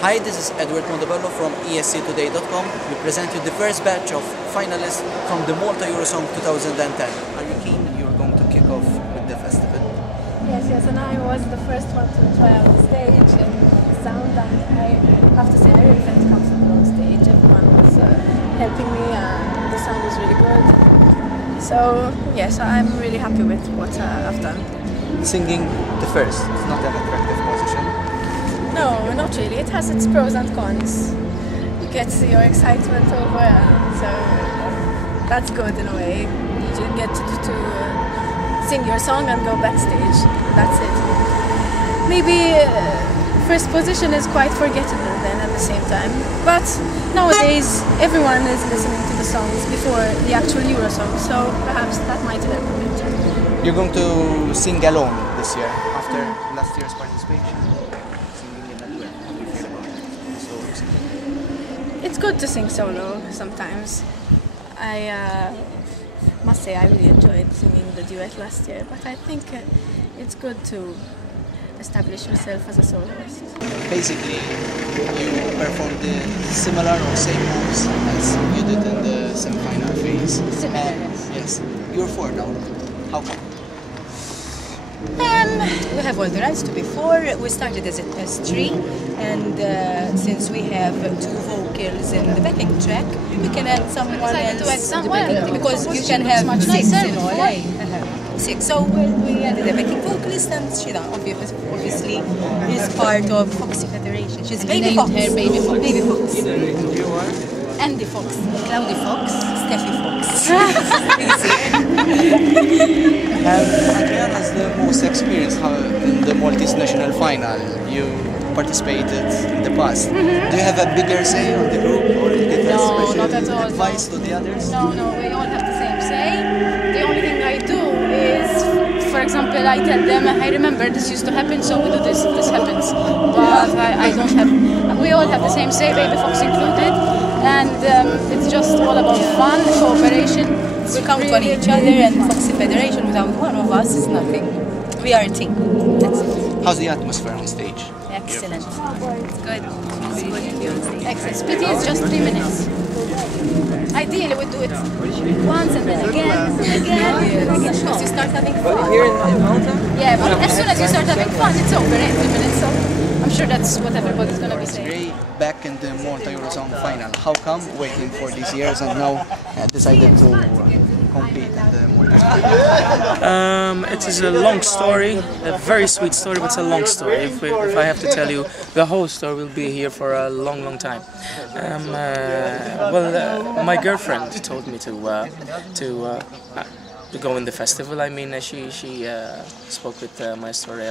Hi, this is Edward Mondobello from esctoday.com. We present you the first batch of finalists from the Malta Eurosong 2010. Are you keen? You're going to kick off with the festival? Yes, and I was the first one to try out the stage and the sound. I have to say, I really felt comfortable on stage. Everyone was helping me, and the sound was really good. So, yes, I'm really happy with what I've done. Singing the first, it's not an attractive position. No, not really. It has its pros and cons. You get your excitement over, so that's good in a way. You get to sing your song and go backstage. That's it. Maybe first position is quite forgettable then at the same time. But nowadays everyone is listening to the songs before the actual Eurosong, so perhaps that might help a bit. You're going to sing alone this year after last year's participation. It's good to sing solo sometimes. I must say I really enjoyed singing the duet last year, but I think it's good to establish yourself as a soloist. Basically, you performed the similar or same moves as you did in the semi-final phase. Yes, you're four now. How come? We have all the rights to be four. We started as three, and since we have two vocals in the backing track, we can add someone else to the backing, because you can have six in all. Six. So we added a backing vocalist, and she obviously is part of Foxy Federation. She's Baby Fox. Baby Fox. Baby Fox. Andy Fox. Claudia Fox. Steffi Fox. Adrian has the most experience in the Maltese national final. You participated in the past. Do you have a bigger say on the group, or you give No, not at all. advice to the others? No, we all have the same say. The only thing I do is, for example, I tell them, I remember this used to happen, so we do this if this happens. But I don't have, we all have the same say, Baby Fox included, and it's just all about fun, cooperation. We count on each other, and Foxy Federation without one of us is nothing. We are a team. That's it. How's the atmosphere on stage? Excellent. It's good. It's good to be on stage. Excellent. Spiteri is just 3 minutes. Ideally, we do it once and then again, because you start having fun. Here in Malta? Yeah, but as soon as you start having fun, it's over in 3 minutes. So I'm sure that's what everybody's going to be saying. Great. Back in the Malta Eurosong final. How come waiting for these years and now decided to compete in the Malta? It is a long story, a very sweet story, but it's a long story. If I have to tell you, the whole story will be here for a long, long time. My girlfriend told me to go in the festival. I mean, she spoke with my story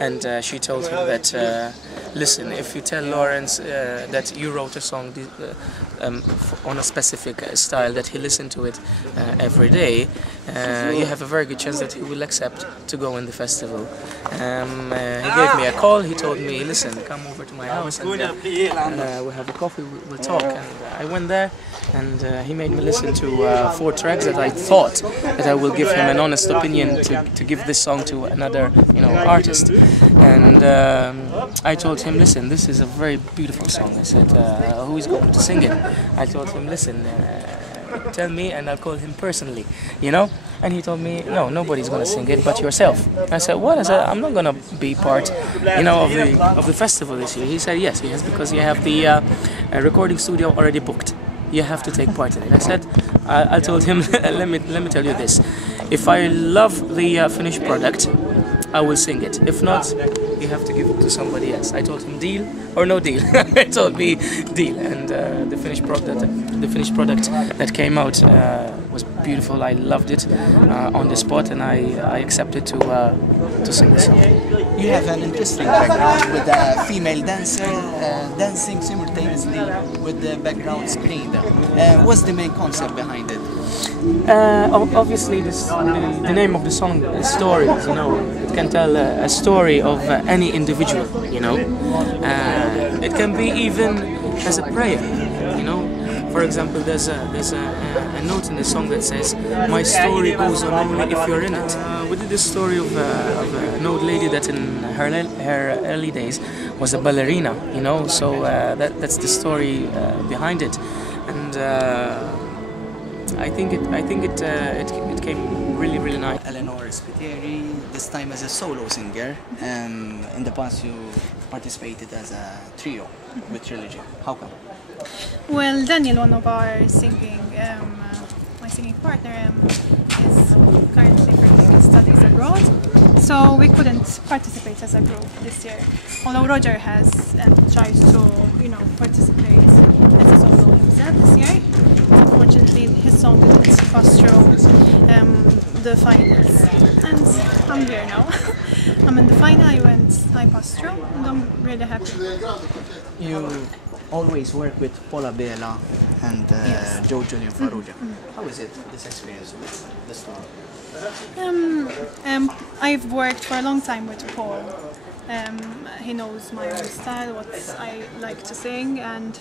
and she told him that listen, if you tell Lawrence that you wrote a song on a specific style, that he listened to it every day, you have a very good chance that he will accept to go in the festival. He gave me a call. He told me, listen, come over to my house and we'll have a coffee, we'll talk. And I went there, and he made me listen to 4 tracks that I thought that I will give him an honest opinion to give this song to another, artist. And I told him, listen, this is a very beautiful song. I said, who is going to sing it? I told him, listen, tell me and I'll call him personally, And he told me, no, nobody's going to sing it but yourself. I said, what? I said, I'm not going to be part, of the festival this year. He said, yes, because you have the recording studio already booked. You have to take part in it. I said, I told him, let me tell you this. If I love the finished product, I will sing it. If not, you have to give it to somebody else. I told him, deal or no deal. He told me deal, and the finished product that came out was beautiful. I loved it on the spot, and I accepted to sing the song. You have an interesting background with a female dancer dancing simultaneously with the background screen. What's the main concept behind it? Obviously, the name of the song is Stories. It can tell a story of any individual. It can be even as a prayer. For example, there's a note in the song that says, "My story goes on only if you're in it." We did this story of an old lady that in her early days was a ballerina, you know. So that's the story behind it, and I think it came really nice. Eleanor Spiteri, this time as a solo singer. In the past, you participated as a trio with Trilogy. How come? Well, Daniel, one of our singing, my singing partner, is currently pursuing his studies abroad, so we couldn't participate as a group this year. Although Roger has tried to, participate as a solo himself this year. Unfortunately, his song didn't pass through the finals, and I'm here now. I'm in the final. I passed through, and I'm really happy. You always work with Paula Bela and Yes. Joe Julian Farrugia. How is it, this experience with the song? I've worked for a long time with Paul. He knows my own style, what I like to sing, and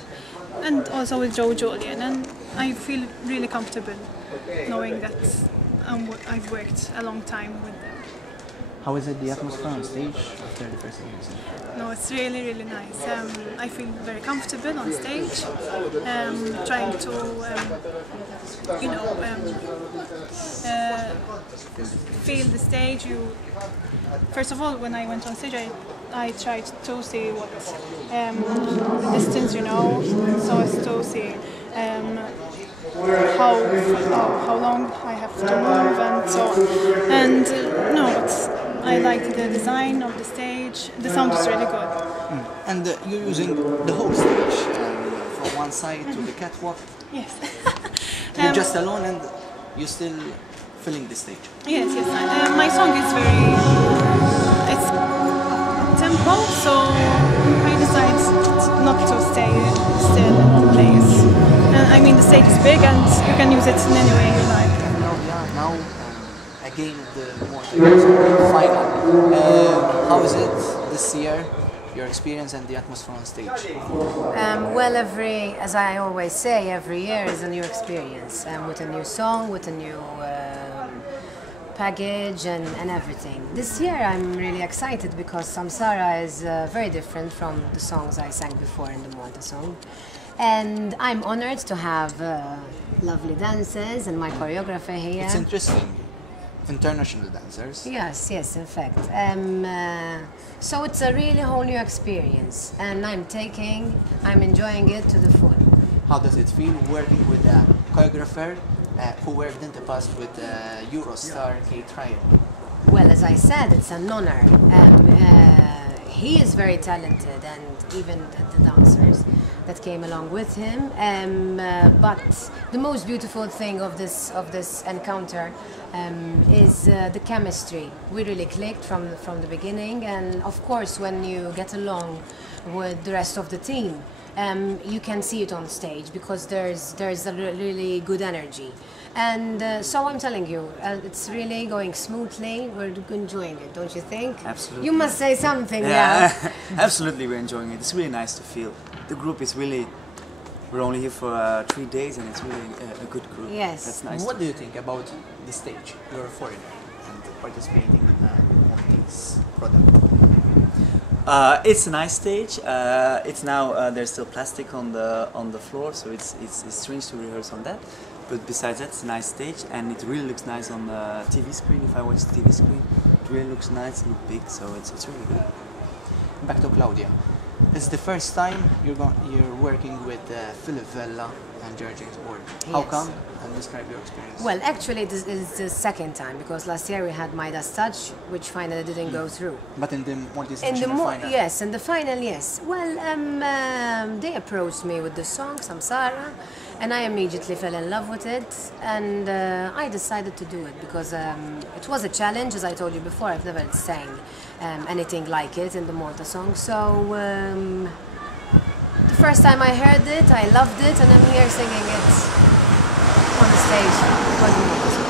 also with Joe Julian, and I feel really comfortable knowing that I've worked a long time with them. How is it, the atmosphere on stage after the first years? No, it's really nice. I feel very comfortable on stage, trying to, feel the stage. First of all, when I went on stage, I tried to see what the distance, so as to see how long I have to move and so on. And but I liked the design of the stage. The sound is really good. And you're using the whole stage, from one side to the catwalk. Yes. You're just alone and you're still filling the stage. Yes. My song is it's tempo, so I decided not to stay still in one place. I mean, the stage is big and you can use it in any way you like. Now again the Malta Eurosong final. How is it this year? Your experience and the atmosphere on stage? Well, as I always say, every year is a new experience, with a new song, with a new package and everything. This year I'm really excited because Samsara is very different from the songs I sang before in the Malta song. And I'm honored to have lovely dancers and my choreographer here. It's interesting. International dancers. Yes, in fact. So it's a really whole new experience, and I'm enjoying it to the full. How does it feel working with a choreographer who worked in the past with Eurostar Kate Ryan? Well, as I said, it's an honor. He is very talented, and even the dancers that came along with him. But the most beautiful thing of this encounter is the chemistry. We really clicked from the beginning, and of course, when you get along with the rest of the team, you can see it on stage because there's a really good energy. And so I'm telling you, it's really going smoothly. We're enjoying it, don't you think? Absolutely. You must say something, yeah. Absolutely, we're enjoying it. It's really nice to feel. The group is really, we're only here for 3 days and it's really a good group. Yes. That's nice. What do you think about the stage? You're a foreigner and participating in Maltese product. It's a nice stage. It's now there's still plastic on the floor, so it's strange to rehearse on that. But besides that, it's a nice stage, and it really looks nice on the TV screen. If I watch the TV screen, it really looks nice, it looks big, so it's really good. Back to Claudia. It's the first time you're working with Philip Vella and Georgie's board. How Yes. come? And describe your experience. Well, actually, this is the second time because last year we had Midas Touch, which finally didn't go through. But in the Maltese In the national final. yes, in the final, yes. Well, they approached me with the song Samsara, and I immediately fell in love with it, and I decided to do it because it was a challenge, as I told you before. I've never sang anything like it in the Malta song, so the first time I heard it, I loved it, and I'm here singing it on the stage for the Malta song.